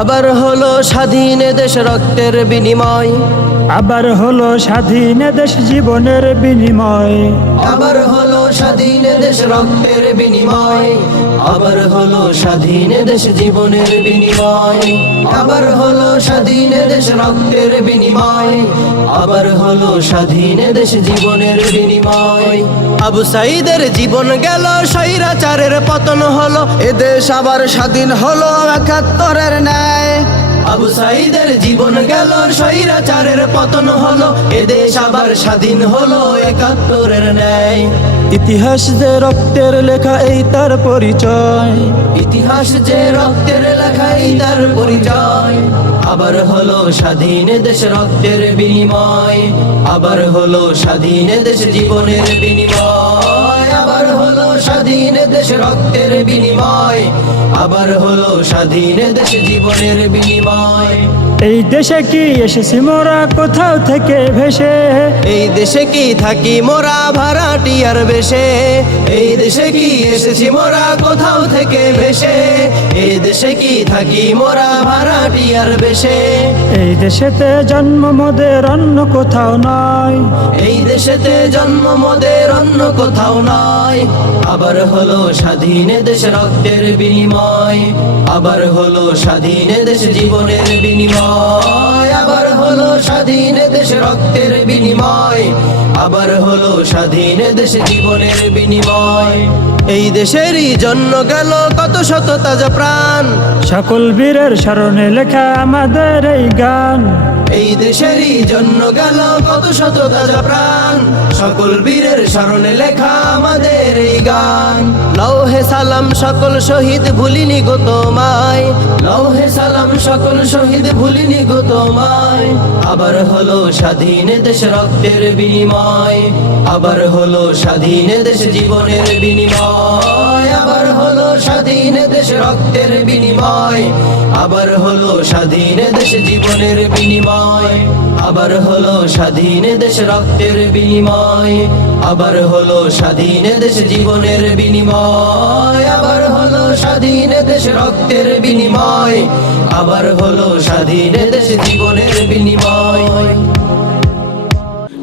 আবার হলো স্বাধীন দেশ রক্তের বিনিময়, আবার হলো স্বাধীন দেশ জীবনের বিনিময়। আবার হলো স্বাধীন দেশ রক্তের বিনিময়, আবার হলো স্বাধীন দেশ জীবনের বিনিময়, আবার হলো স্বাধীন দেশ রক্তের বিনিময়, আবার হলো স্বাধীন দেশ জীবনের বিনিময়। আবু সাঈদের জীবন গেল, স্বৈরাচারের পতন হলো, এদেশ আবার স্বাধীন হলো ৭১-এর ন্যায়। আবু সাঈদের জীবন গেল, স্বৈরাচারের পতন হলো, এদেশ আবার স্বাধীন হলো ৭১-এর ন্যায়। ইতিহাস যে রক্তের লেখা এই তার পরিচয়, ইতিহাস যে রক্তের লেখা এই তার পরিচয়। আবার হলো স্বাধীন দেশ রক্তের বিনিময়, আবার হলো স্বাধীন দেশ জীবনের বিনিময়, আবার হলো স্বাধীন দেশ রক্তের বিনিময়, আবার হলো স্বাধীন দেশ জীবনের বিনিময়। এই দেশে কি এসেছি মোরা কোথাও থেকে ভেসে, এই দেশে কি থাকি মোরা ভাড়াটিয়ার বেশে, এই দেশে কি এসেছি মোরা কোথাও থেকে ভেসে, এই দেশে কি থাকি মোরা ভাড়াটিয়ার বেশে। এই দেশেতে জন্ম মোদের অন্য কোথাও নয়, এই দেশেতে জন্ম মোদের অন্য কোথাও নয়। আবার হলো স্বাধীন দেশ রক্তের বিনিময়, আবার হলো স্বাধীন দেশ জীবনের বিনিময়, আবার হলো স্বাধীন দেশ রক্তের বিনিময়, আবার হলো স্বাধীন দেশ জীবনের বিনিময়। এই দেশেরই জন্য গেল কত শত তাজা প্রাণ, সকল বীরের স্মরণে লেখা আমাদের এই গান। এই দেশেরই জন্য গেল কত শত তাজা প্রাণ, সকল বীরের স্মরণে লেখা আমাদের এই গান। লৌহে সালাম সকল শহীদ ভুলিনি গো তোমায়, লৌহে সালাম সকল শহীদ ভুলিনি গো তোমায়। আবার হলো স্বাধীন দেশ রক্তের বিনিময়, আবার হলো স্বাধীন দেশ জীবনের বিনিময়, আবার হলো স্বাধীন দেশ রক্তের বিনিময়, আবার হলো স্বাধীন দেশ জীবনের বিনিময়, আবার হলো স্বাধীন দেশ রক্তের বিনিময়, আবার হলো স্বাধীন দেশ জীবনের বিনিময়, আবার হলো স্বাধীন দেশ রক্তের বিনিময়, আবার হলো স্বাধীন দেশ জীবনের বিনিময়।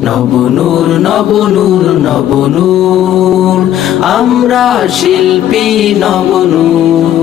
নবনূর নবনূর নবনূর, আমরা শিল্পী নবনূর।